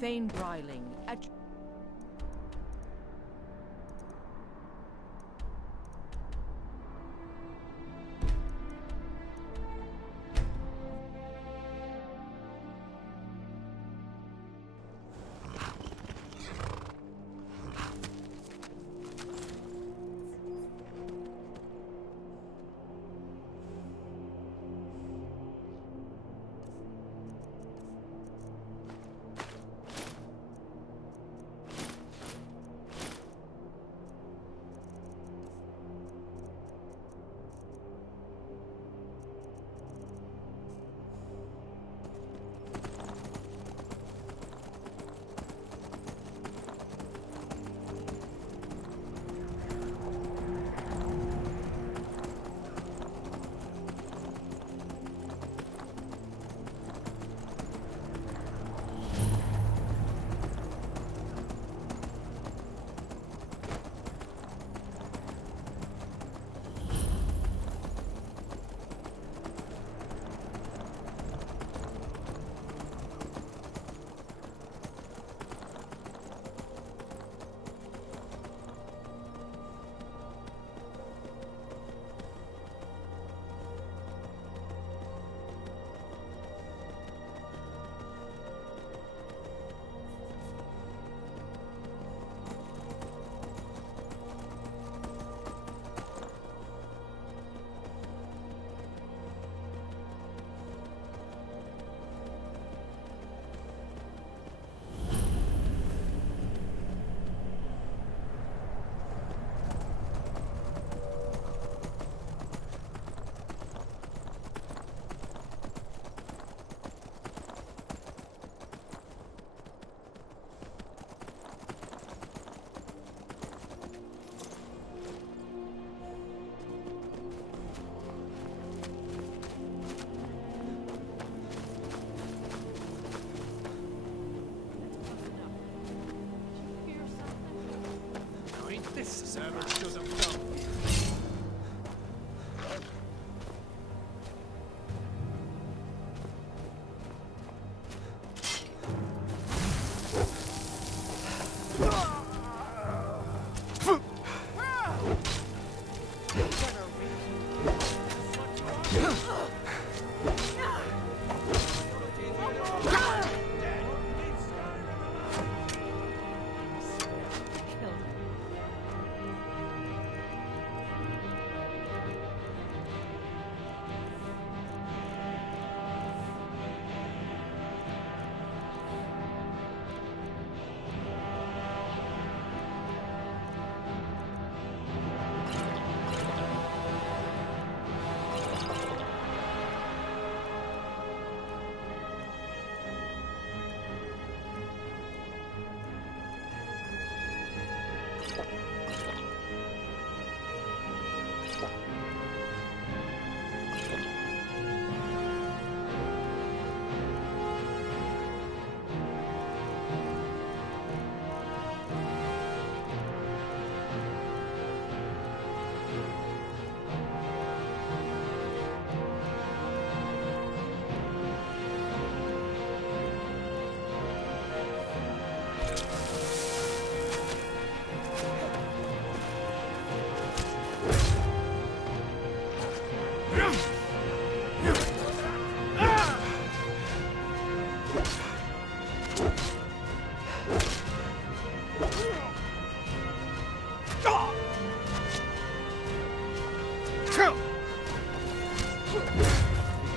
Thane Bryling at... This server doesn't come.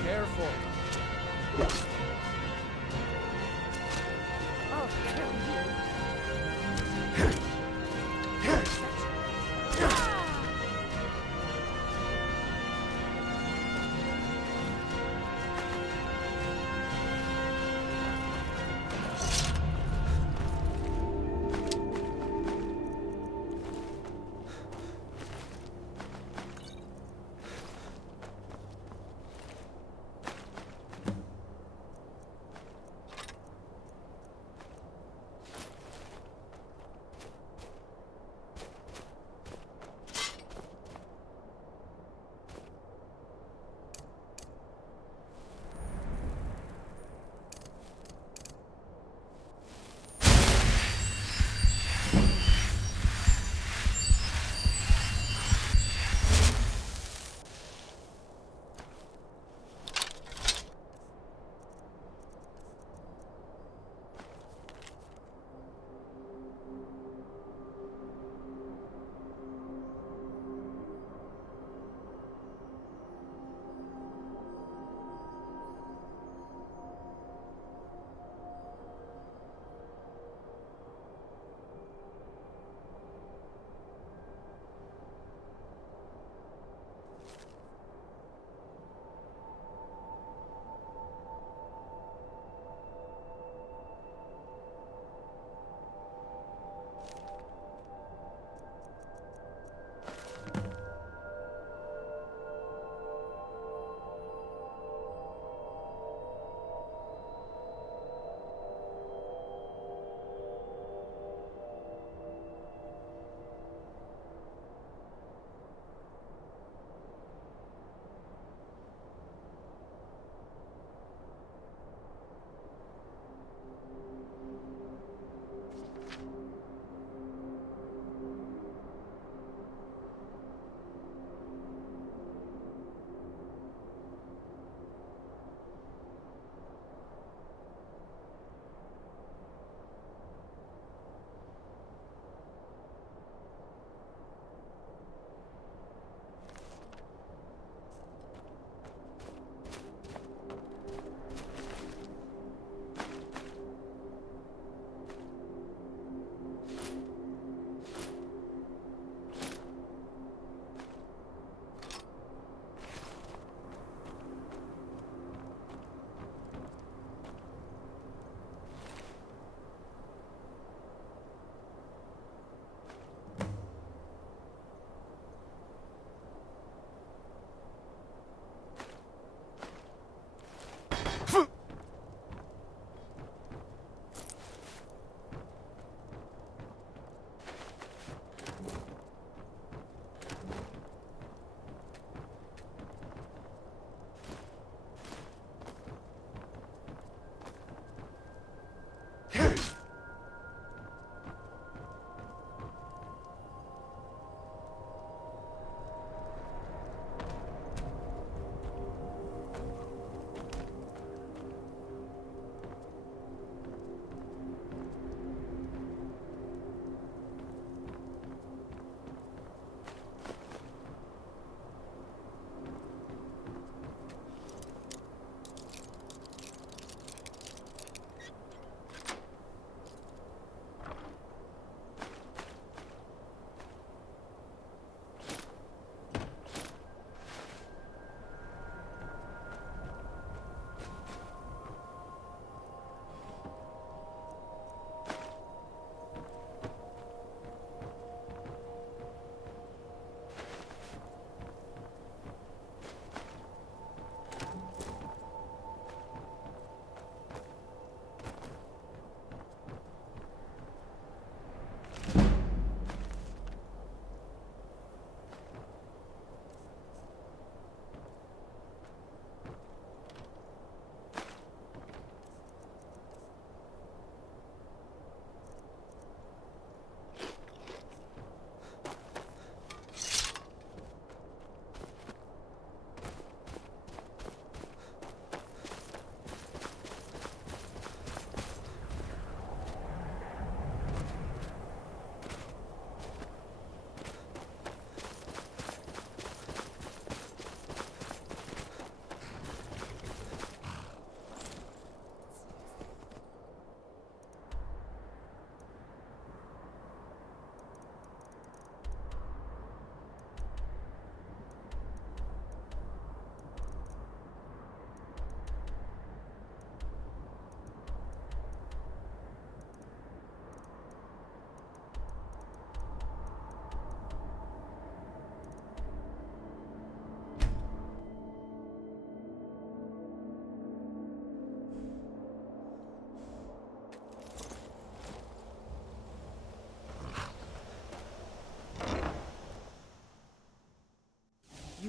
Careful.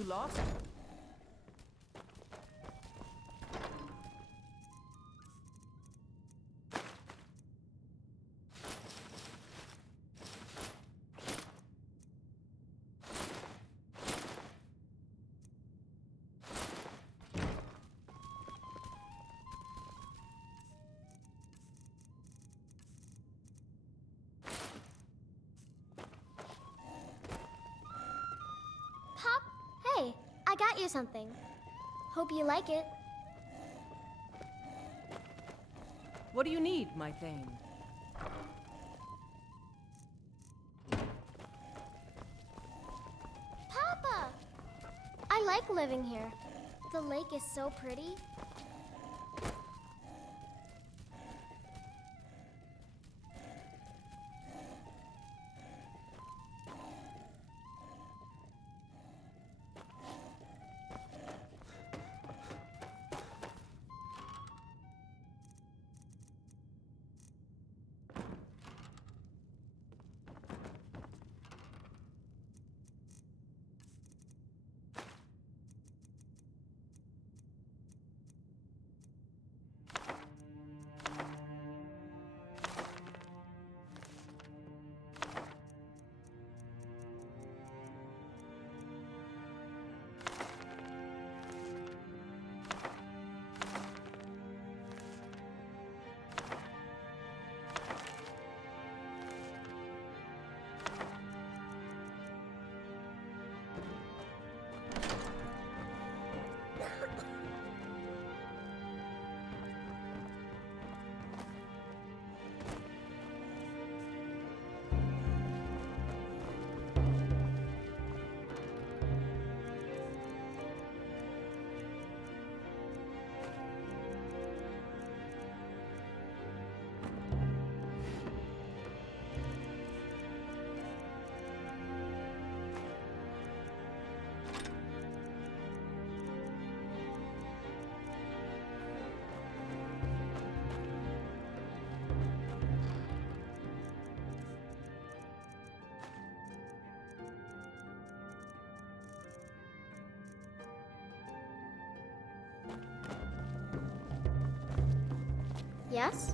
lost? Pop, hey, I got you something. Hope you like it. What do you need, my thing? Papa! I like living here. The lake is so pretty. Yes?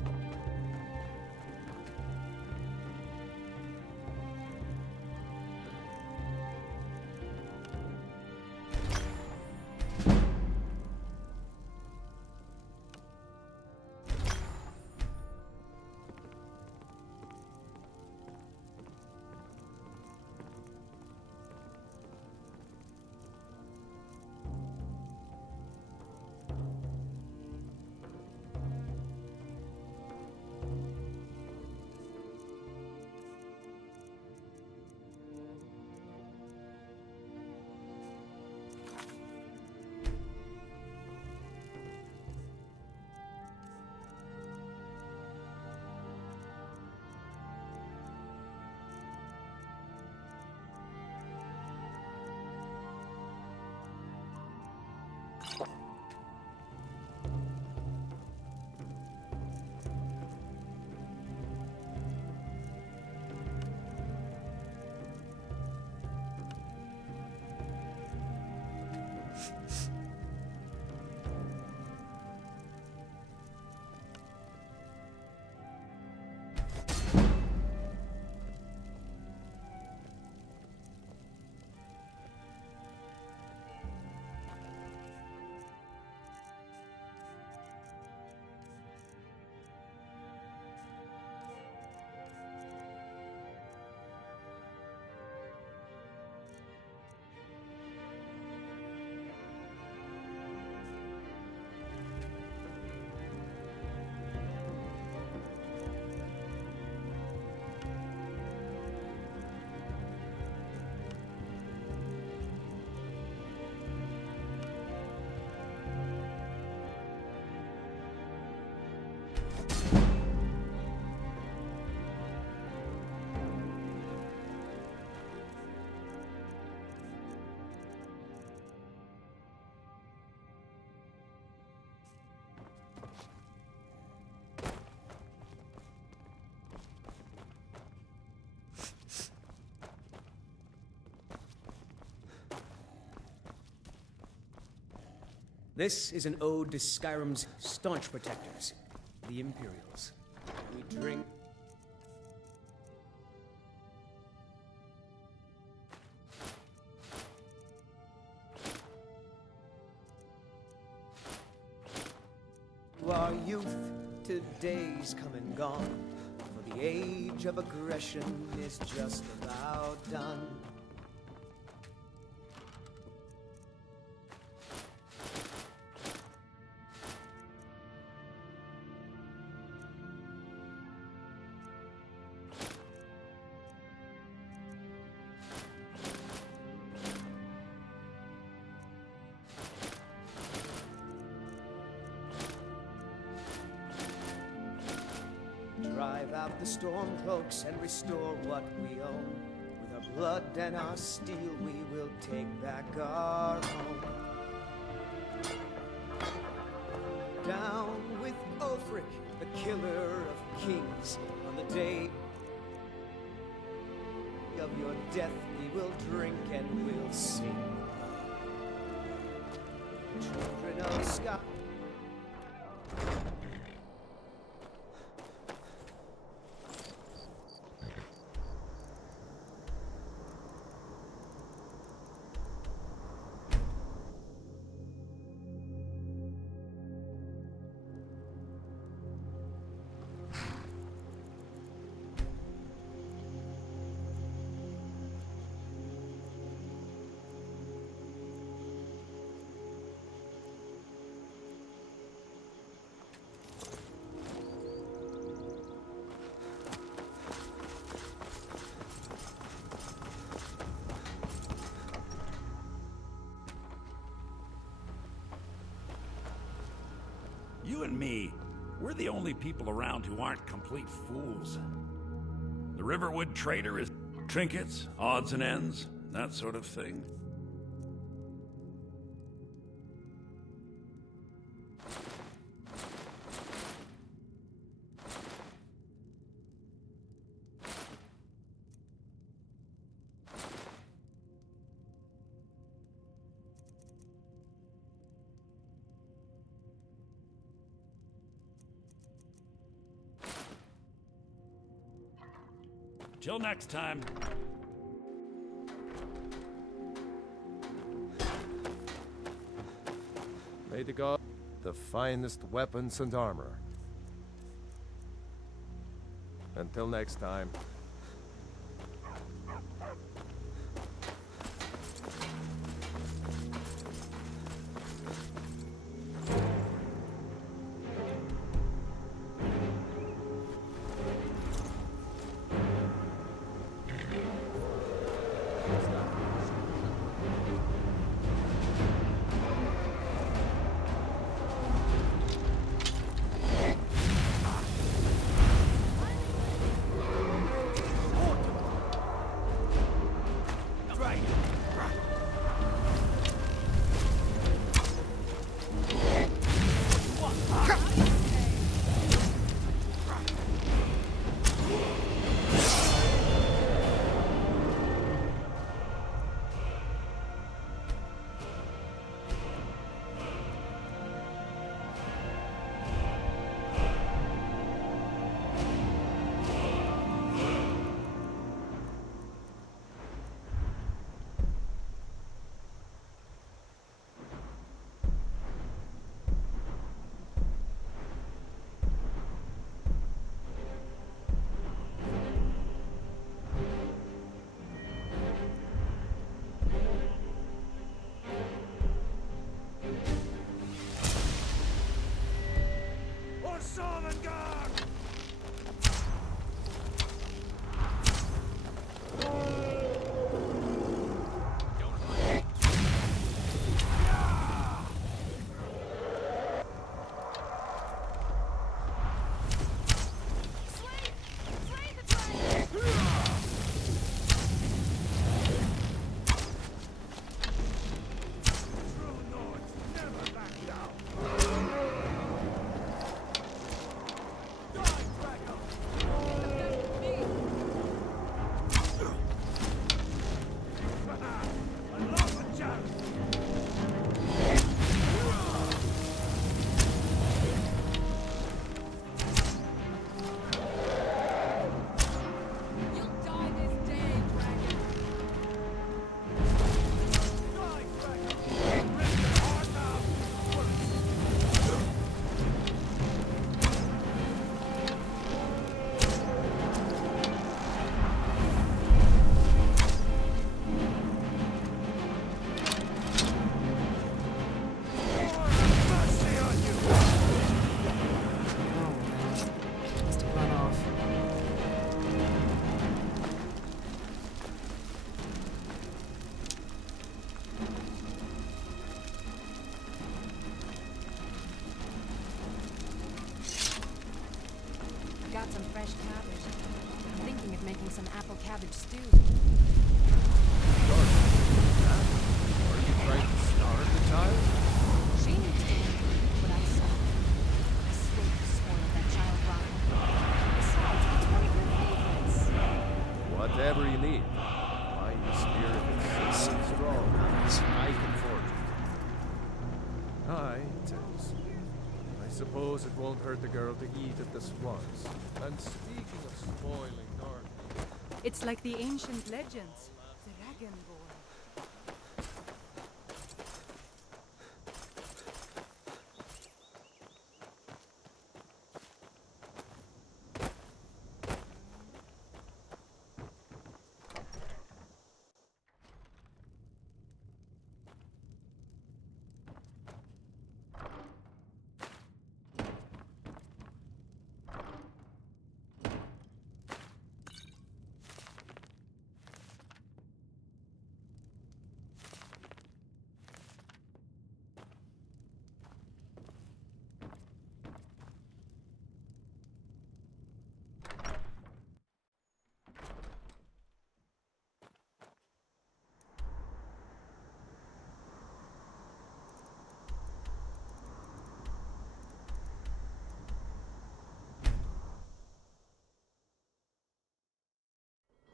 This is an ode to Skyrim's staunch protectors, the Imperials. We drink... Our youth, today's come and gone, for the age of aggression is just about done. Drive out the storm cloaks and restore what we own. With our blood and our steel, we will take back our home. Down with Ulfric, the killer of kings. On the day of your death, we will drink and we'll sing. Children of Sky. You and me, we're the only people around who aren't complete fools. The Riverwood trader is trinkets, odds and ends, that sort of thing. Till next time. May the god the finest weapons and armor. Until next time. got some fresh cabbage. I'm thinking of making some apple cabbage stew. Dorothy, huh? Are you trying to starve the child? She needs to learn to eat what I saw. I swear to spoil that child rotten. Besides, it's one of her favorites. Whatever you need. My spirit is so strong. I can forge it. Aye, it is. I suppose it won't hurt the girl to eat at this once. And speaking of spoiling Dorothy, It's like the ancient legends. The Dragon Boy.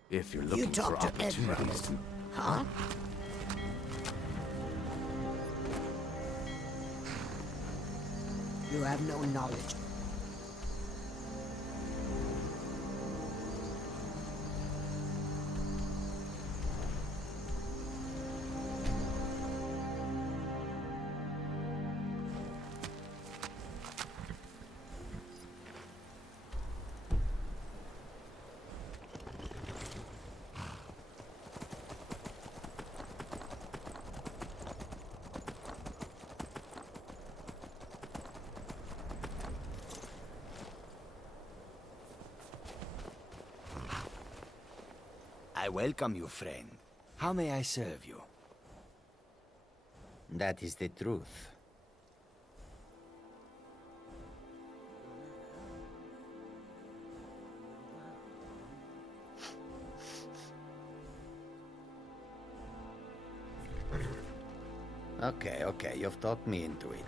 If you're looking for opportunities, Huh? You have no knowledge. I welcome you, friend. How may I serve you? That is the truth. Okay, you've talked me into it.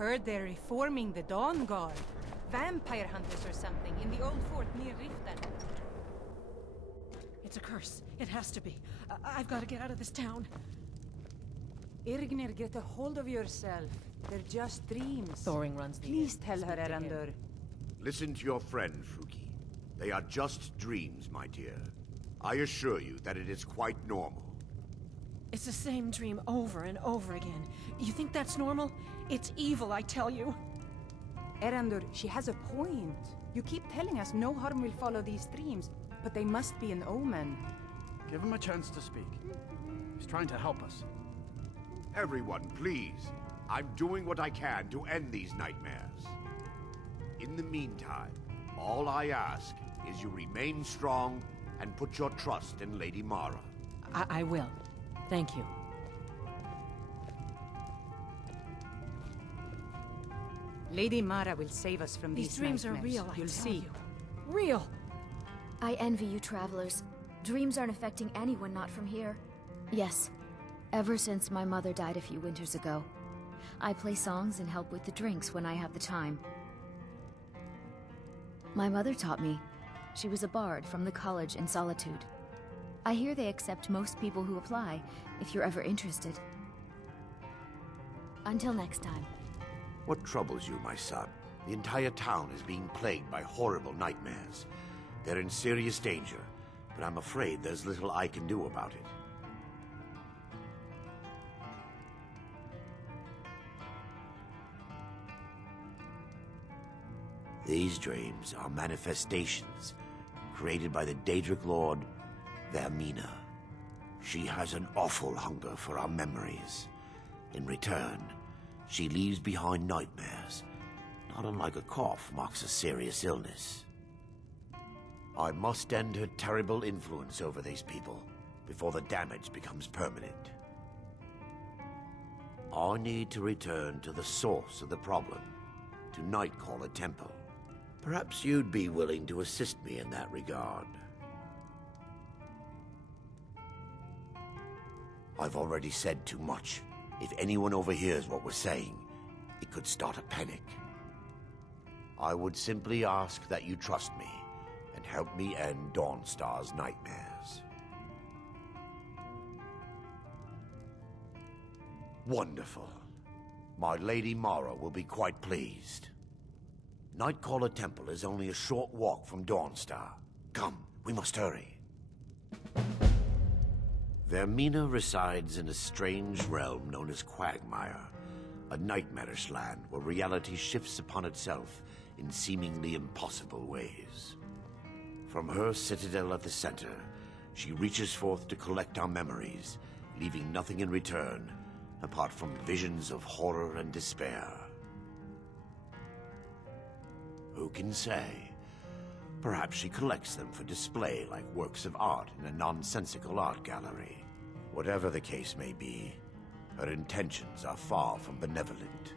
heard they're reforming the Dawn Guard. Vampire hunters or something in the old fort near Riften. It's a curse. It has to be. I've got to get out of this town. Irgnir, get a hold of yourself. They're just dreams. Thoring runs the Please inn. tell her, Speak to him. Erandur. Listen to your friend, Fruki. They are just dreams, my dear. I assure you that it is quite normal. It's the same dream over and over again. You think that's normal? It's evil, I tell you. Erandur, she has a point. You keep telling us no harm will follow these dreams, but they must be an omen. Give him a chance to speak. He's trying to help us. Everyone, please. I'm doing what I can to end these nightmares. In the meantime, all I ask is you remain strong and put your trust in Lady Mara. I will. Thank you. Lady Mara will save us from These dreams are nightmares. real, I You'll tell see. you. Real! I envy you travelers. Dreams aren't affecting anyone not from here. Yes, ever since my mother died a few winters ago. I play songs and help with the drinks when I have the time. My mother taught me. She was a bard from the college in Solitude. I hear they accept most people who apply, if you're ever interested. Until next time. What troubles you, my son? The entire town is being plagued by horrible nightmares. They're in serious danger, but I'm afraid there's little I can do about it. These dreams are manifestations created by the Daedric Lord, Vermina. She has an awful hunger for our memories. In return, she leaves behind nightmares, not unlike a cough marks a serious illness. I must end her terrible influence over these people before the damage becomes permanent. I need to return to the source of the problem, to Nightcaller Temple. Perhaps you'd be willing to assist me in that regard. I've already said too much. If anyone overhears what we're saying, it could start a panic. I would simply ask that you trust me and help me end Dawnstar's nightmares. Wonderful. My Lady Mara will be quite pleased. Nightcaller Temple is only a short walk from Dawnstar. Come, we must hurry. Vermina resides in a strange realm known as Quagmire, a nightmarish land where reality shifts upon itself in seemingly impossible ways. From her citadel at the center, she reaches forth to collect our memories, leaving nothing in return apart from visions of horror and despair. Who can say? Perhaps she collects them for display like works of art in a nonsensical art gallery. Whatever the case may be, her intentions are far from benevolent.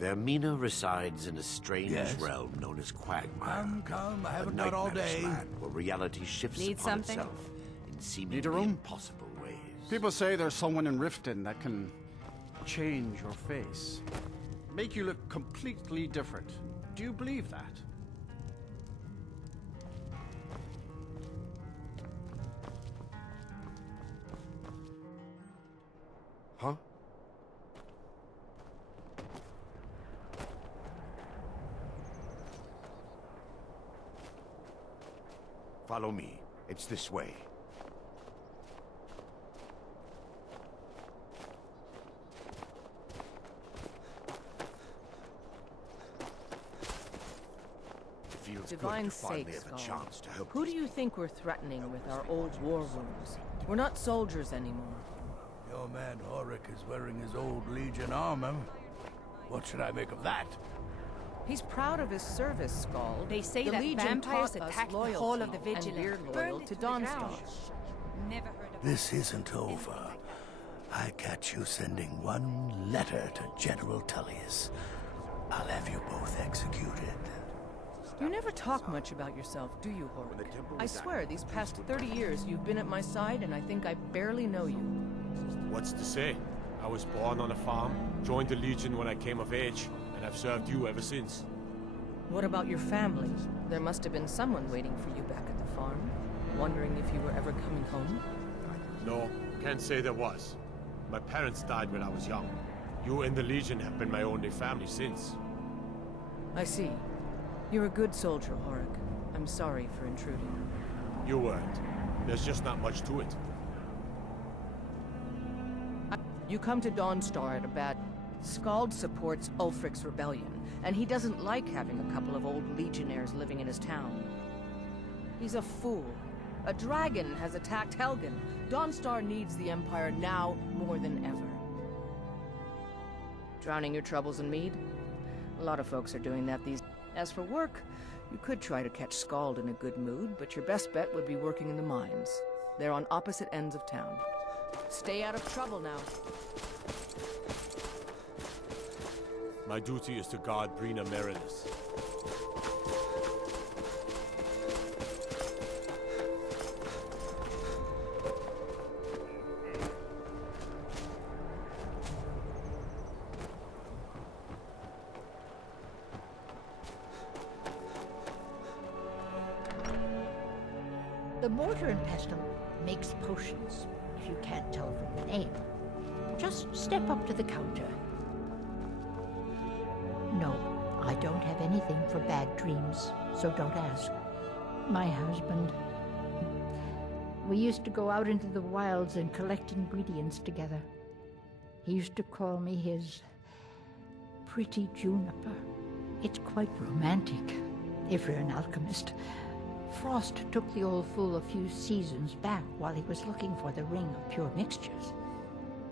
Vermina resides in a strange realm known as Quagmire. Come, I a haven't got all nightmarish day. land where reality shifts Need upon something? itself in seemingly Need a room? impossible ways. People say there's someone in Riften that can change your face. Make you look completely different. Do you believe that? Huh? Follow me. It's this way. It feels Divine good to finally sakes, have a Skull. chance to help Who do these you think we're threatening with our old war wounds? We're not soldiers anymore. Your man Horik is wearing his old Legion armor. What should I make of that? He's proud of his service, Skull. They say the that Legion vampires taught us attacked the loyalty, Hall of the and Vigilant. we're Burned loyal it to the ground. Dawnstar. Never heard of This isn't over. I catch you sending one letter to General Tullius. I'll have you both executed. You never talk much about yourself, do you, Horik? I swear, these past 30 years you've been at my side, and I think I barely know you. What's to say? was born on a farm, joined the Legion when I came of age, and have served you ever since. What about your family? There must have been someone waiting for you back at the farm, wondering if you were ever coming home. No, can't say there was. My parents died when I was young. You and the Legion have been my only family since. I see. You're a good soldier, Horik. I'm sorry for intruding. You weren't. There's just not much to it. You come to Dawnstar at a bad... Skald supports Ulfric's rebellion, and he doesn't like having a couple of old legionnaires living in his town. He's a fool. A dragon has attacked Helgen. Dawnstar needs the Empire now more than ever. Drowning your troubles in mead? A lot of folks are doing that these days. As for work, you could try to catch Skald in a good mood, but your best bet would be working in the mines. They're on opposite ends of town. Stay out of trouble now. My duty is to guard Brina Meredith. The mortar and pestle makes potions, if you can't tell from the name. Just step up to the counter. No, I don't have anything for bad dreams, so don't ask. My husband. We used to go out into the wilds and collect ingredients together. He used to call me his pretty juniper. It's quite romantic, if you're an alchemist. Frost took the old fool a few seasons back while he was looking for the ring of pure mixtures.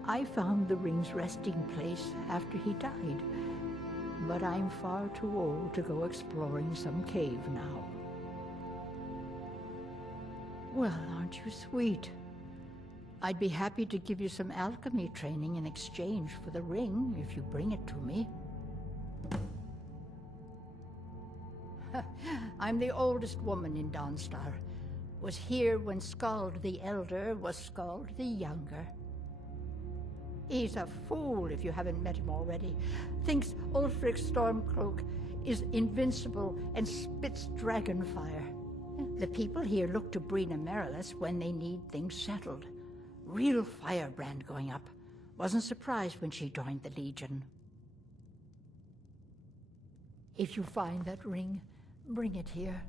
I found the ring's resting place after he died, but I'm far too old to go exploring some cave now. Well, aren't you sweet? I'd be happy to give you some alchemy training in exchange for the ring if you bring it to me. I'm the oldest woman in Dawnstar. Was here when Skald the Elder was Skald the Younger. He's a fool if you haven't met him already. Thinks Ulfric Stormcloak is invincible and spits dragon fire. The people here look to Brina Merilus when they need things settled. Real firebrand going up. Wasn't surprised when she joined the Legion. If you find that ring, bring it here.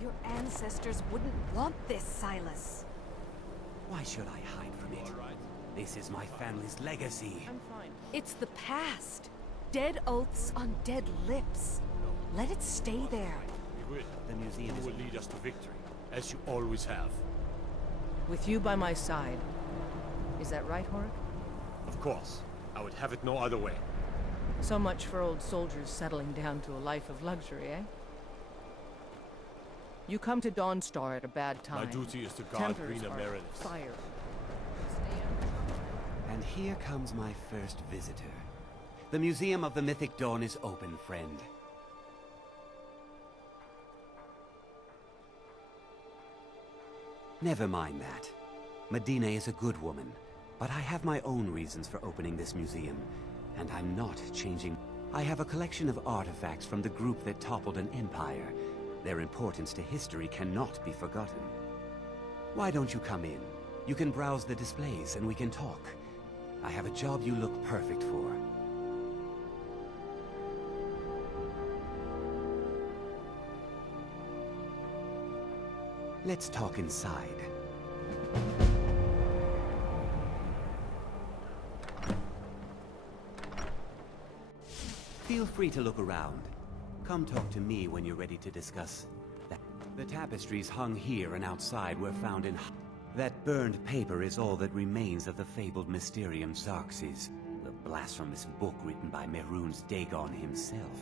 Your ancestors wouldn't want this, Silas. Why should I hide from it? This is my family's legacy. I'm fine. It's the past. Dead oaths on dead lips. Let it stay there. We will. The museum You will lead us to victory, as you always have. With you by my side. Is that right, Horik? Of course. I would have it no other way. So much for old soldiers settling down to a life of luxury, eh? You come to Dawnstar at a bad time. My duty is to guard Tempers Brina are Meredith. fire. And here comes my first visitor. The Museum of the Mythic Dawn is open, friend. Never mind that. Medina is a good woman, but I have my own reasons for opening this museum, and I'm not changing. I have a collection of artifacts from the group that toppled an empire. Their importance to history cannot be forgotten. Why don't you come in? You can browse the displays and we can talk. I have a job you look perfect for. Let's talk inside. Feel free to look around. Come talk to me when you're ready to discuss that. The tapestries hung here and outside were found in... That burned paper is all that remains of the fabled Mysterium Xarxes, the blasphemous book written by Mehrunes Dagon himself.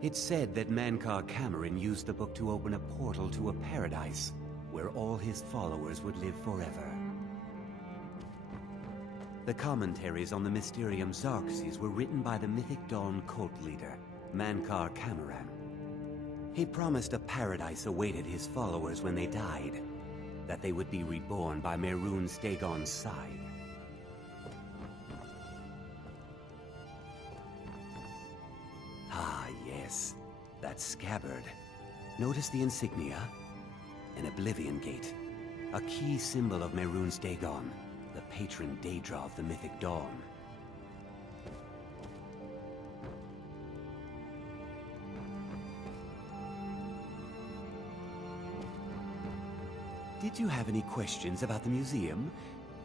It's said that Mankar Cameron used the book to open a portal to a paradise, where all his followers would live forever. The commentaries on the Mysterium Xarxes were written by the Mythic Dawn cult leader, Mankar Cameron. He promised a paradise awaited his followers when they died, that they would be reborn by Mehrunes Dagon's side. Ah, yes, that scabbard. Notice the insignia? An Oblivion Gate, a key symbol of Mehrunes Dagon, the patron Daedra of the Mythic Dawn. Did you have any questions about the museum?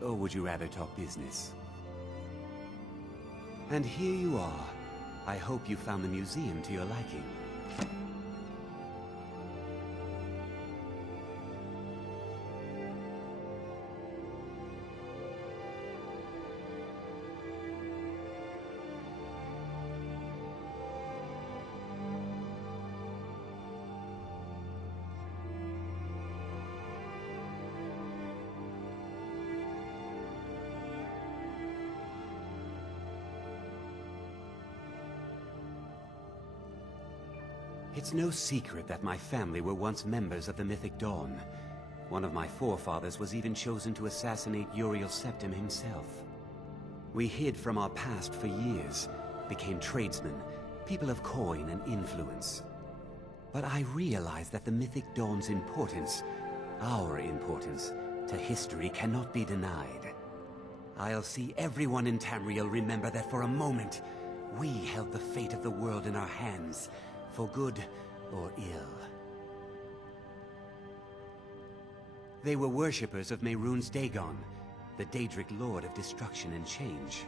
Or would you rather talk business? And here you are. I hope you found the museum to your liking. It's no secret that my family were once members of the Mythic Dawn. One of my forefathers was even chosen to assassinate Uriel Septim himself. We hid from our past for years, became tradesmen, people of coin and influence. But I realized that the Mythic Dawn's importance, our importance, to history cannot be denied. I'll see everyone in Tamriel remember that for a moment, we held the fate of the world in our hands, for good or ill. They were worshippers of Mehrunes Dagon, the Daedric Lord of Destruction and Change.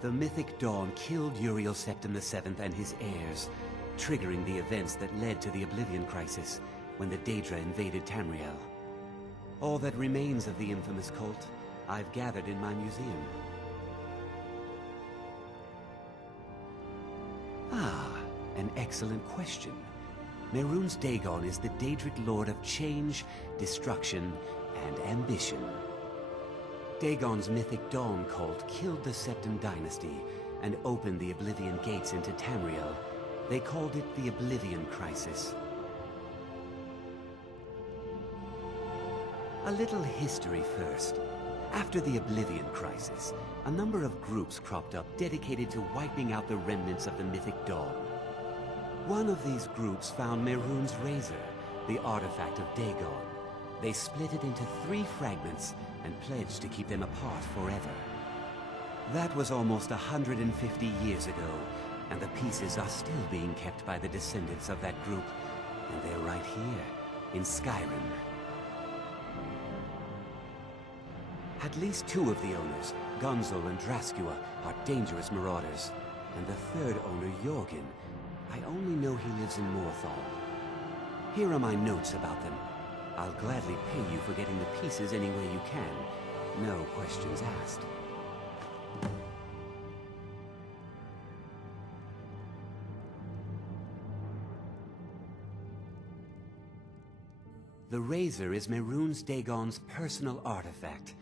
The Mythic Dawn killed Uriel Septim VII and his heirs, triggering the events that led to the Oblivion Crisis when the Daedra invaded Tamriel. All that remains of the infamous cult, I've gathered in my museum. Ah, an excellent question. Mehrunes Dagon is the Daedric Lord of Change, Destruction, and Ambition. Dagon's Mythic Dawn cult killed the Septim Dynasty and opened the Oblivion Gates into Tamriel. They called it the Oblivion Crisis. A little history first. After the Oblivion Crisis, a number of groups cropped up dedicated to wiping out the remnants of the Mythic Dawn. One of these groups found Mehrunes' razor, the artifact of Dagon. They split it into 3 fragments and pledged to keep them apart forever. That was almost 150 years ago, and the pieces are still being kept by the descendants of that group, and they're right here, in Skyrim. At least 2 of the owners, Gunzel and Draskua, are dangerous marauders, and the 3rd owner, Jorgen, I only know he lives in Morthal. Here are my notes about them. I'll gladly pay you for getting the pieces any way you can. No questions asked. The razor is Mehrunes Dagon's personal artifact.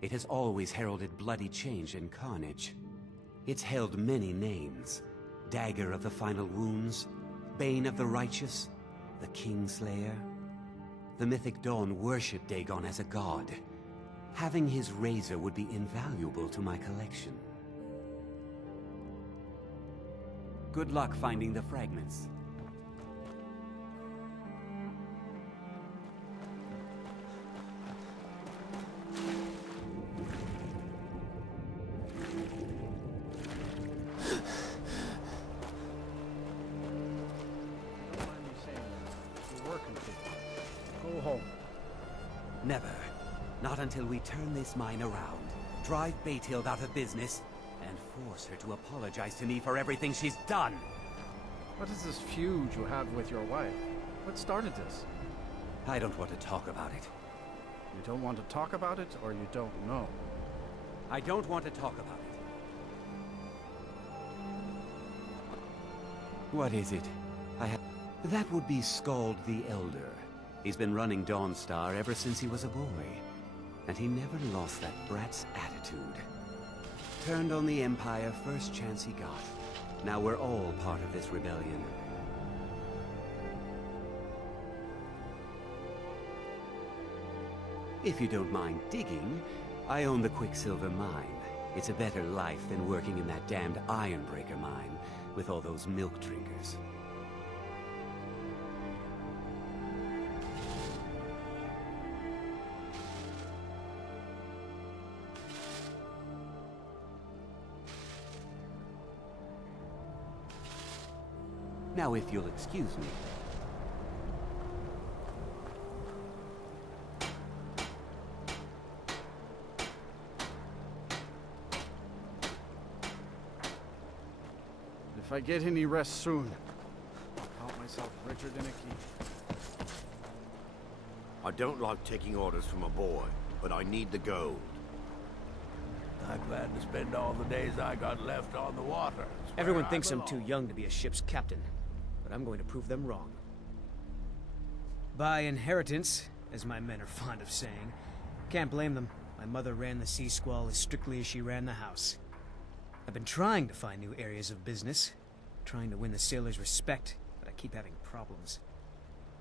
It has always heralded bloody change and carnage. It's held many names. Dagger of the Final Wounds, Bane of the Righteous, the Kingslayer. The Mythic Dawn worshipped Dagon as a god. Having his razor would be invaluable to my collection. Good luck finding the fragments. Never. Not until we turn this mine around, drive Beethild out of business, and force her to apologize to me for everything she's done. What is this feud you have with your wife? What started this? I don't want to talk about it. You don't want to talk about it, or you don't know? I don't want to talk about it. What is it? That would be Skald the Elder. He's been running Dawnstar ever since he was a boy. And he never lost that brat's attitude. Turned on the Empire first chance he got. Now we're all part of this rebellion. If you don't mind digging, I own the Quicksilver Mine. It's a better life than working in that damned Ironbreaker mine with all those milk drinkers. Now, if you'll excuse me. If I get any rest soon, I'll count myself richer than a king. I don't like taking orders from a boy, but I need the gold. I plan to spend all the days I got left on the water. It's Everyone where I thinks I'm belong. too young to be a ship's captain, but I'm going to prove them wrong. By inheritance, as my men are fond of saying. Can't blame them. My mother ran the Sea Squall as strictly as she ran the house. I've been trying to find new areas of business, trying to win the sailors' respect, but I keep having problems.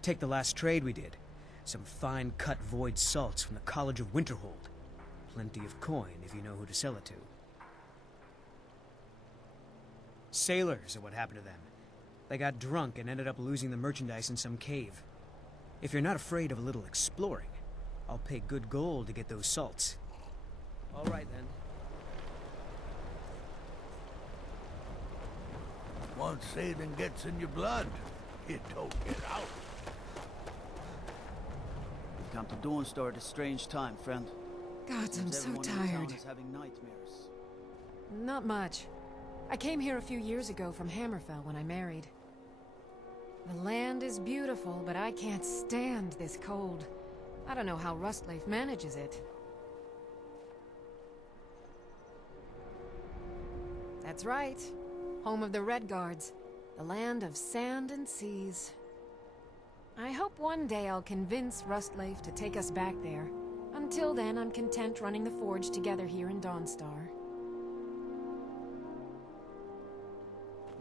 Take the last trade we did. Some fine cut void salts from the College of Winterhold. Plenty of coin if you know who to sell it to. Sailors are what happened to them. They got drunk and ended up losing the merchandise in some cave. If you're not afraid of a little exploring, I'll pay good gold to get those salts. All right, then. Once sailing gets in your blood, it don't get out. You've come to Dawnstar at a strange time, friend. God, I'm so Everyone in town tired. is having nightmares. Not much. I came here a few years ago from Hammerfell when I married. The land is beautiful, but I can't stand this cold. I don't know how Rustleaf manages it. That's right. Home of the Redguards. The land of sand and seas. I hope one day I'll convince Rustleaf to take us back there. Until then, I'm content running the forge together here in Dawnstar.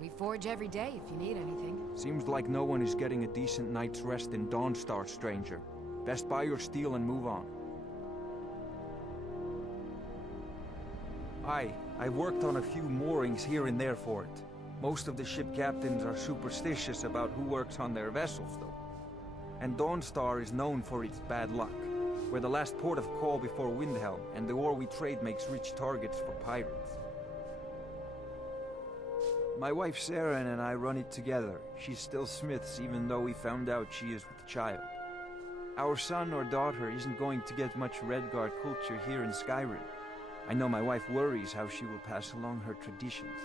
We forge every day if you need anything. Seems like no one is getting a decent night's rest in Dawnstar, stranger. Best buy your steel and move on. Aye, I've worked on a few moorings here and there for it. Most of the ship captains are superstitious about who works on their vessels, though. And Dawnstar is known for its bad luck. We're the last port of call before Windhelm, and the ore we trade makes rich targets for pirates. My wife Sarah and I run it together. She's still Smith's, even though we found out she is with child. Our son or daughter isn't going to get much Redguard culture here in Skyrim. I know my wife worries how she will pass along her traditions.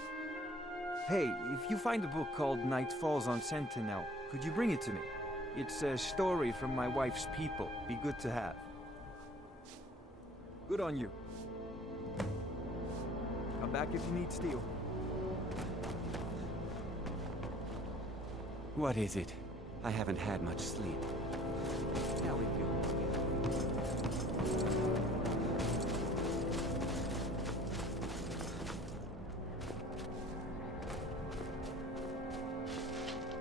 Hey, if you find a book called Night Falls on Sentinel, could you bring it to me? It's a story from my wife's people. Be good to have. Good on you. Come back if you need steel. What is it? I haven't had much sleep. Now we feel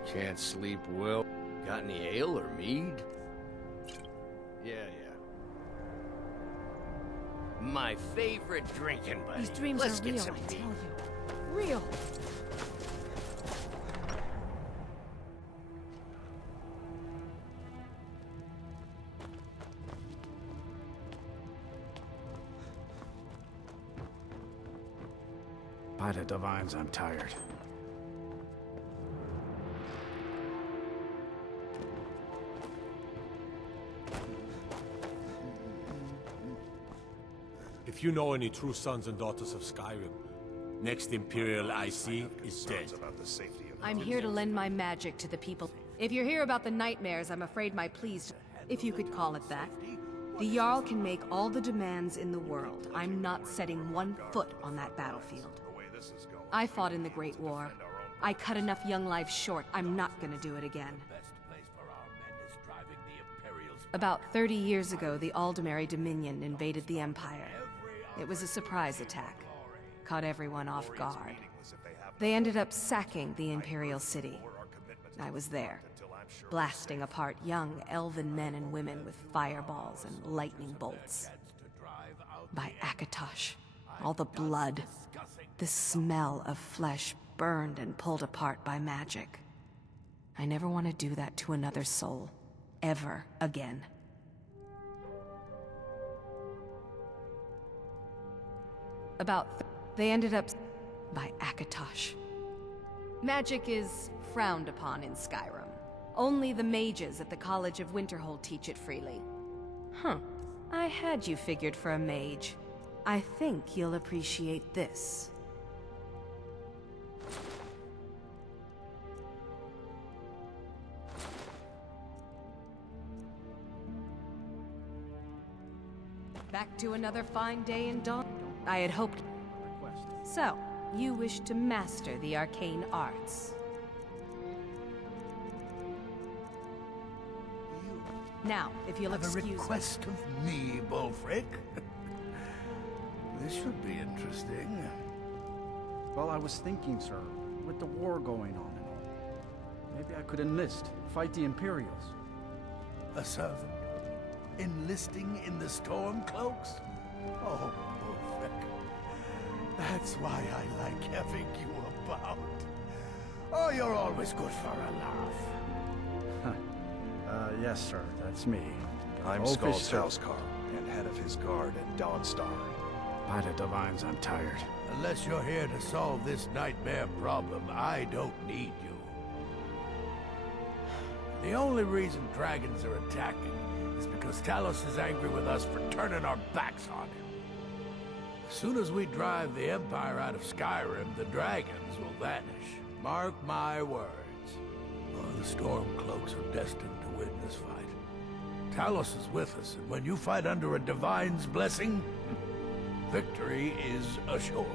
Can't sleep well. Got any ale or mead? Yeah. My favorite drinking buddy. These dreams Let's are get real, some I mead. tell you. Real. By the divines, I'm tired. If you know any true sons and daughters of Skyrim, next Imperial IC is dead. I'm here to lend my magic to the people. If you're here about the nightmares, I'm afraid my pleas, if you could call it that. The Jarl can make all the demands in the world. I'm not setting one foot on that battlefield. I fought in the Great War. I cut enough young lives short. I'm not gonna do it again. About 30 years ago, the Aldemary Dominion invaded the Empire. It was a surprise attack. Caught everyone off guard. They ended up sacking the Imperial City. I was there, blasting apart young elven men and women with fireballs and lightning bolts. By Akatosh, all the blood, the smell of flesh burned and pulled apart by magic. I never want to do that to another soul, ever again. They ended up by Akatosh. Magic is frowned upon in Skyrim. Only the mages at the College of Winterhold teach it freely. Huh. I had you figured for a mage. I think you'll appreciate this. Back to another fine day in Dawn. I had hoped. So, you wish to master the arcane arts. Now, if you'll excuse me. A request of me, Bulfric? This should be interesting. Well, I was thinking, sir, with the war going on and all, maybe I could enlist, fight the Imperials. A servant? Enlisting in the Stormcloaks? Oh, Bulfric. That's why I like having you about. Oh, you're always good for a laugh. Yes, sir, that's me. I'm Skald Housecarl, and head of his guard at Dawnstar. By the Divines, I'm tired. Unless you're here to solve this nightmare problem, I don't need you. The only reason dragons are attacking is because Talos is angry with us for turning our backs on him. As soon as we drive the Empire out of Skyrim, the dragons will vanish. Mark my words. Oh, the Stormcloaks are destined to win this fight. Talos is with us, and when you fight under a Divine's blessing, victory is assured.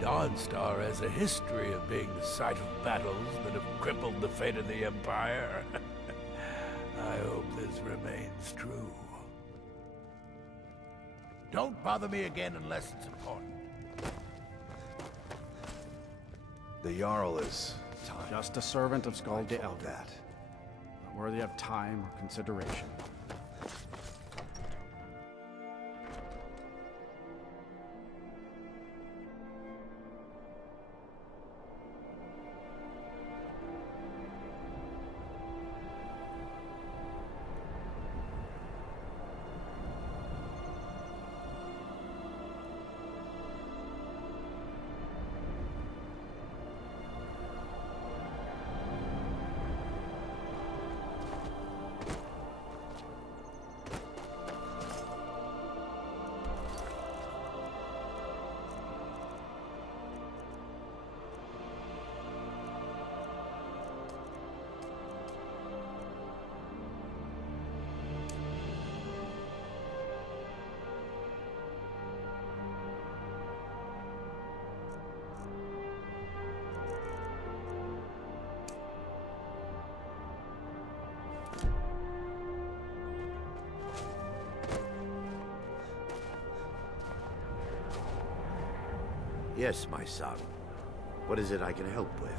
Dawnstar has a history of being the site of battles that have crippled the fate of the Empire. I hope this remains true. Don't bother me again unless it's important. The Jarl is time. Just a servant of Skald the Elder. That. Not worthy of time or consideration. Yes, my son. What is it I can help with?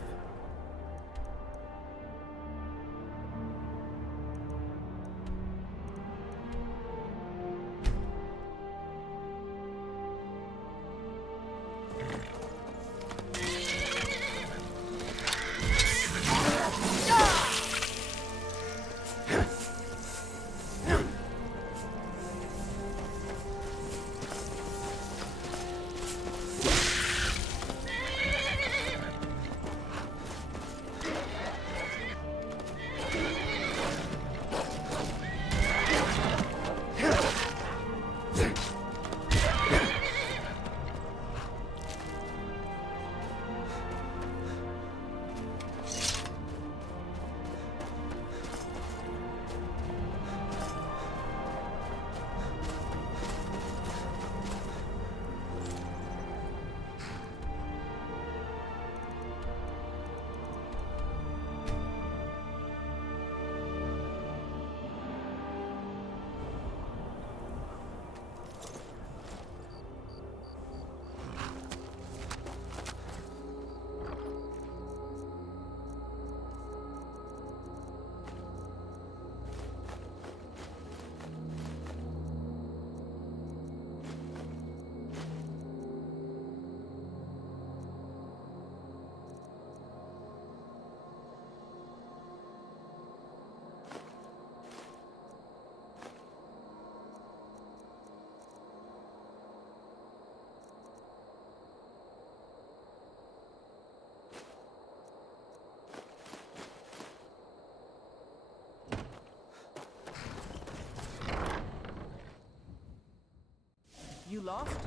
You lost?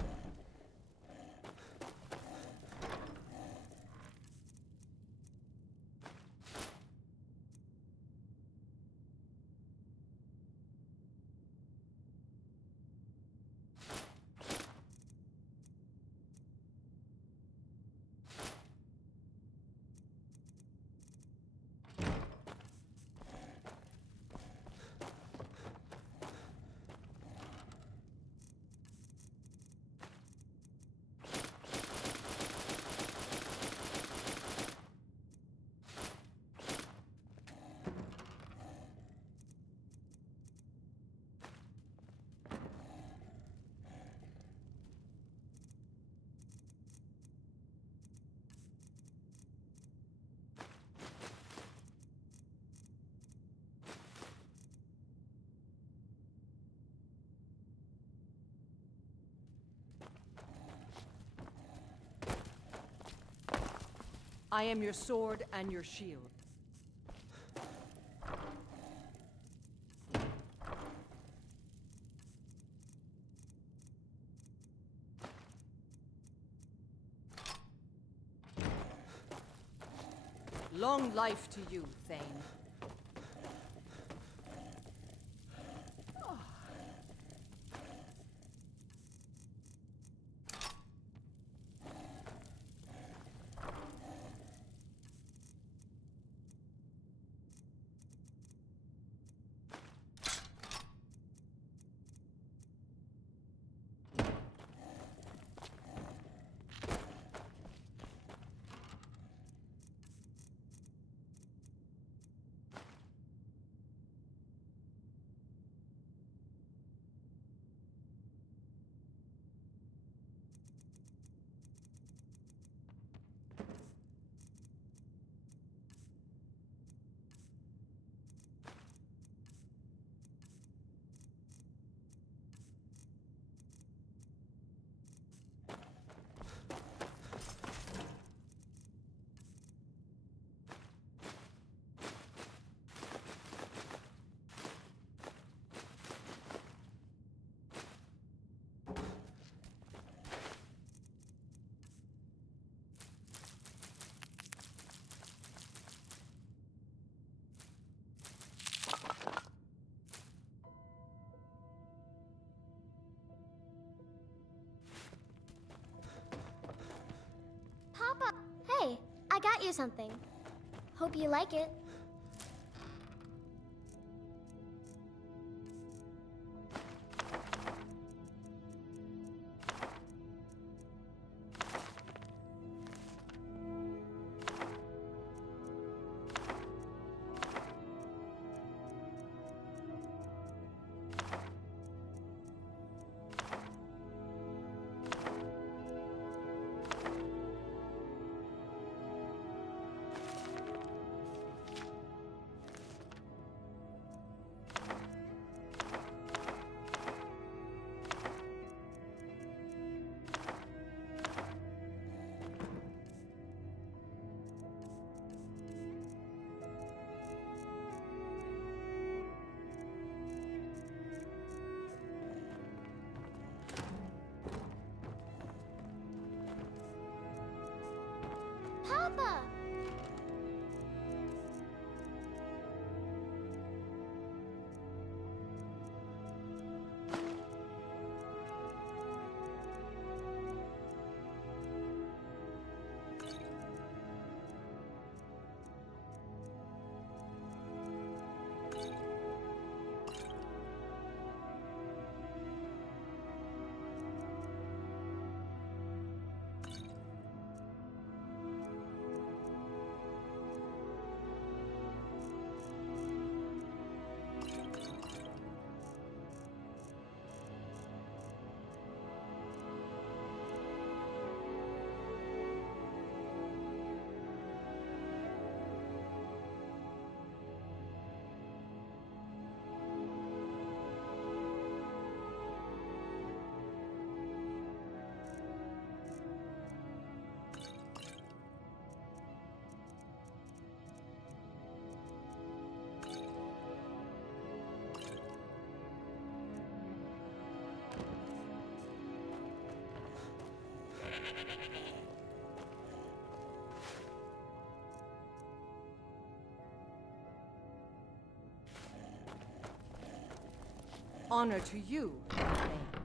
I am your sword and your shield. Long life to you, Thane. Papa! Hey, I got you something. Hope you like it. Honor to you, May.